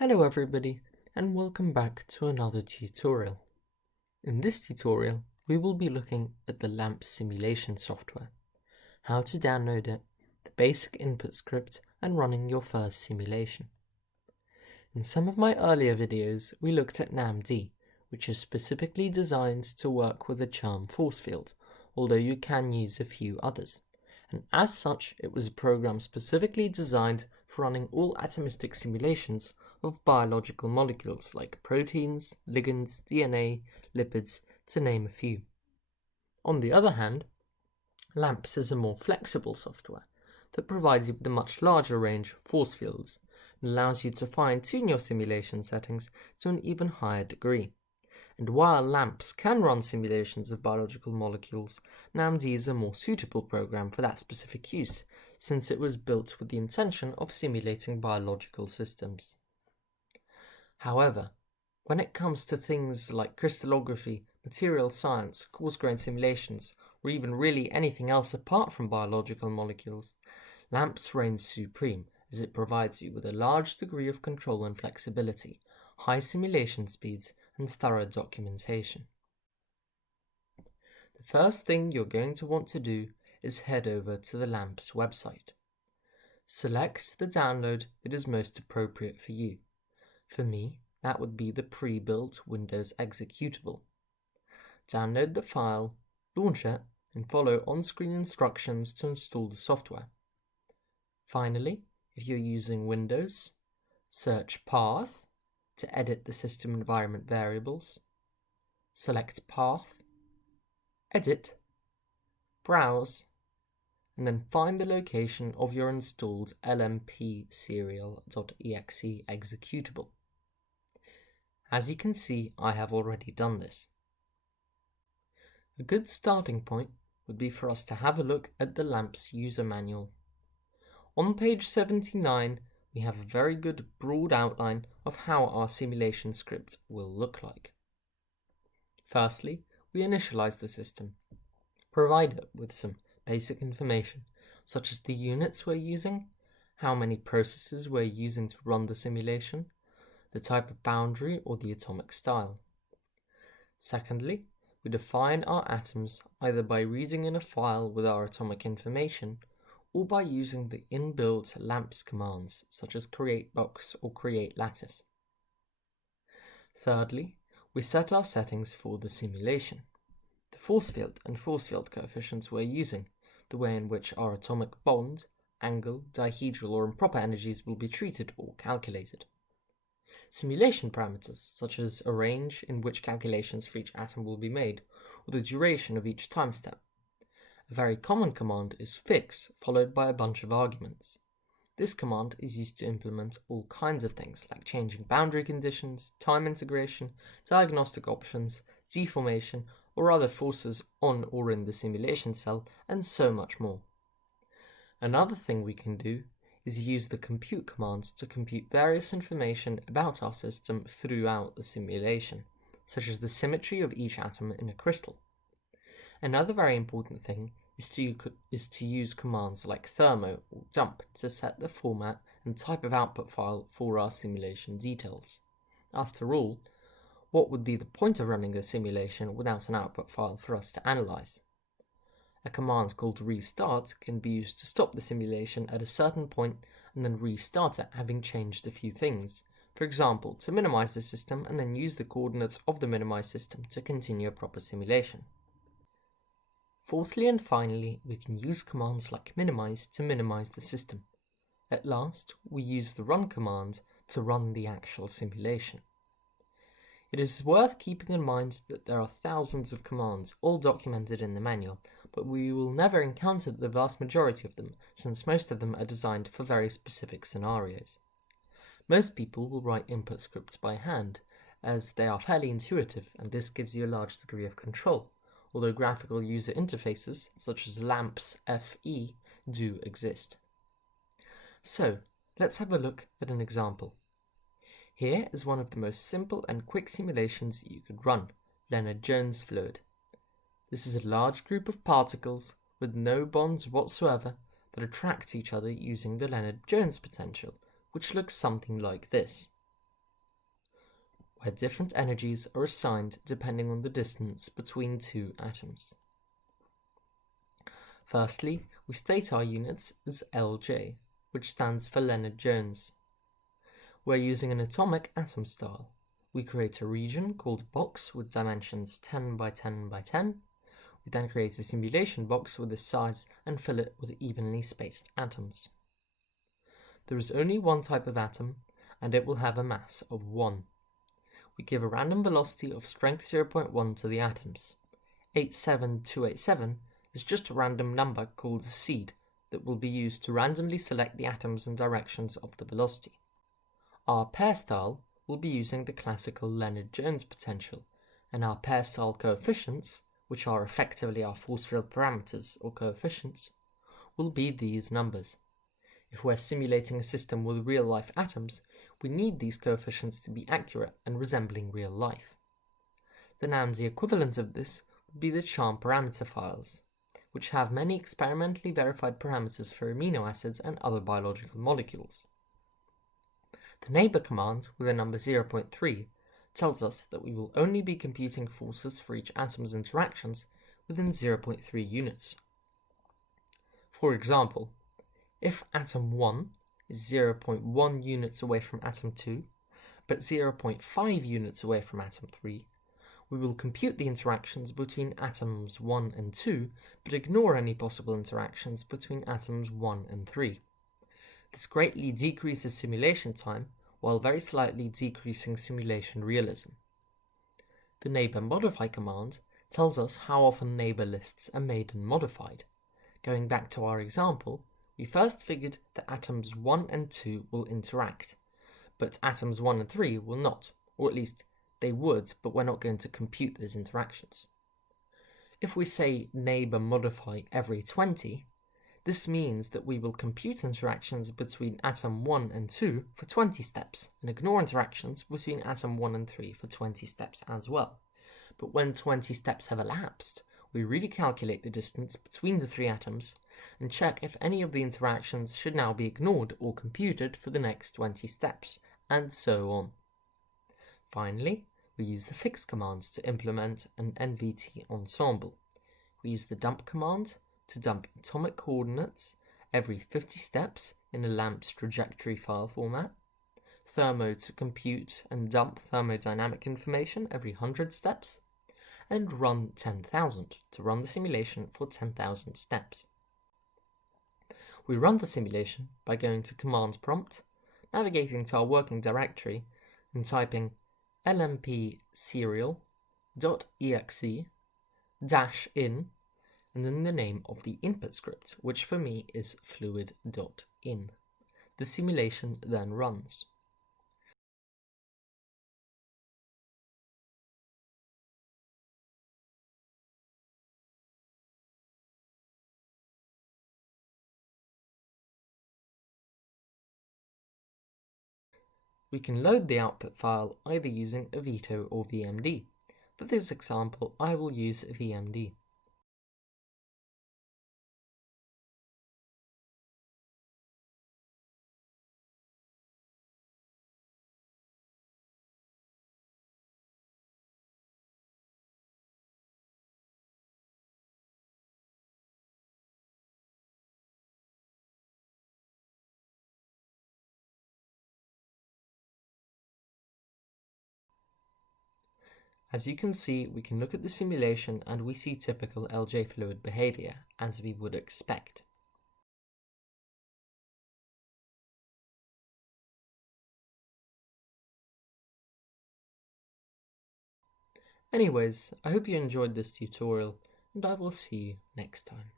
Hello everybody, and welcome back to another tutorial. In this tutorial, we will be looking at the LAMMPS simulation software, how to download it, the basic input script, and running your first simulation. In some of my earlier videos, we looked at NAMD, which is specifically designed to work with a charm force field, although you can use a few others. And as such, it was a program specifically designed for running all atomistic simulations of biological molecules like proteins, ligands, DNA, lipids, to name a few. On the other hand, LAMMPS is a more flexible software that provides you with a much larger range of force fields and allows you to fine-tune your simulation settings to an even higher degree. And while LAMMPS can run simulations of biological molecules, NAMD is a more suitable program for that specific use, since it was built with the intention of simulating biological systems. However, when it comes to things like crystallography, material science, coarse-grained simulations, or even really anything else apart from biological molecules, LAMMPS reigns supreme as it provides you with a large degree of control and flexibility, high simulation speeds, and thorough documentation. The first thing you're going to want to do is head over to the LAMMPS website. Select the download that is most appropriate for you. For me, that would be the pre-built Windows executable. Download the file, launch it, and follow on-screen instructions to install the software. Finally, if you're using Windows, search Path to edit the system environment variables, select Path, Edit, Browse, and then find the location of your installed LMP serial.exe executable. As you can see, I have already done this. A good starting point would be for us to have a look at the LAMMPS user manual. On page 79, we have a very good broad outline of how our simulation script will look like. Firstly, we initialize the system, provide it with some basic information, such as the units we're using, how many processes we're using to run the simulation, the type of boundary or the atomic style. Secondly, we define our atoms either by reading in a file with our atomic information or by using the inbuilt LAMMPS commands such as create_box or create_lattice. Thirdly, we set our settings for the simulation, the force field and force field coefficients we're using, the way in which our atomic bond, angle, dihedral or improper energies will be treated or calculated. Simulation parameters, such as a range in which calculations for each atom will be made, or the duration of each time step. A very common command is fix, followed by a bunch of arguments. This command is used to implement all kinds of things, like changing boundary conditions, time integration, diagnostic options, deformation, or other forces on or in the simulation cell, and so much more. Another thing we can do is use the compute commands to compute various information about our system throughout the simulation, such as the symmetry of each atom in a crystal. Another very important thing is to use commands like Thermo or Dump to set the format and type of output file for our simulation details. After all, what would be the point of running a simulation without an output file for us to analyze? A command called restart can be used to stop the simulation at a certain point and then restart it having changed a few things. For example, to minimize the system and then use the coordinates of the minimized system to continue a proper simulation. Fourthly and finally, we can use commands like minimize to minimize the system. At last, we use the run command to run the actual simulation. It is worth keeping in mind that there are thousands of commands, all documented in the manual, but we will never encounter the vast majority of them, since most of them are designed for very specific scenarios. Most people will write input scripts by hand, as they are fairly intuitive, and this gives you a large degree of control, although graphical user interfaces, such as LAMMPS FE, do exist. So, let's have a look at an example. Here is one of the most simple and quick simulations you could run, Lennard-Jones fluid. This is a large group of particles with no bonds whatsoever that attract each other using the Lennard-Jones potential, which looks something like this. where different energies are assigned depending on the distance between two atoms. Firstly, we state our units as LJ, which stands for Lennard-Jones. We're using an atomic atom style. We create a region called box with dimensions 10 by 10 by 10. We then create a simulation box with this size and fill it with evenly spaced atoms. There is only one type of atom, and it will have a mass of 1. We give a random velocity of strength 0.1 to the atoms. 87287 is just a random number called a seed that will be used to randomly select the atoms and directions of the velocity. Our pair style will be using the classical Lennard-Jones potential, and our pair style coefficients, which are effectively our force field parameters or coefficients, will be these numbers. If we're simulating a system with real-life atoms, we need these coefficients to be accurate and resembling real life. The NAMMS equivalent of this would be the charm parameter files, which have many experimentally verified parameters for amino acids and other biological molecules. The neighbor command with a number 0.3 tells us that we will only be computing forces for each atom's interactions within 0.3 units. For example, if atom 1 is 0.1 units away from atom 2, but 0.5 units away from atom 3, we will compute the interactions between atoms 1 and 2, but ignore any possible interactions between atoms 1 and 3. This greatly decreases simulation time, while very slightly decreasing simulation realism. The neighbor modify command tells us how often neighbor lists are made and modified. Going back to our example, we first figured that atoms 1 and 2 will interact, but atoms 1 and 3 will not, or at least they would, but we're not going to compute those interactions. If we say neighbor modify every 20, this means that we will compute interactions between atom 1 and 2 for 20 steps, and ignore interactions between atom 1 and 3 for 20 steps as well. But when 20 steps have elapsed, we recalculate the distance between the three atoms and check if any of the interactions should now be ignored or computed for the next 20 steps, and so on. Finally, we use the fix command to implement an NVT ensemble. We use the dump command to dump atomic coordinates every 50 steps in a LAMMPS trajectory file format, Thermo to compute and dump thermodynamic information every 100 steps, and run 10,000 to run the simulation for 10,000 steps. We run the simulation by going to command prompt, navigating to our working directory, and typing lmp serial.exe -in and then the name of the input script, which for me is fluid.in. The simulation then runs. We can load the output file either using a veto or VMD. For this example, I will use VMD. As you can see, we can look at the simulation and we see typical LJ fluid behavior, as we would expect. Anyways, I hope you enjoyed this tutorial, and I will see you next time.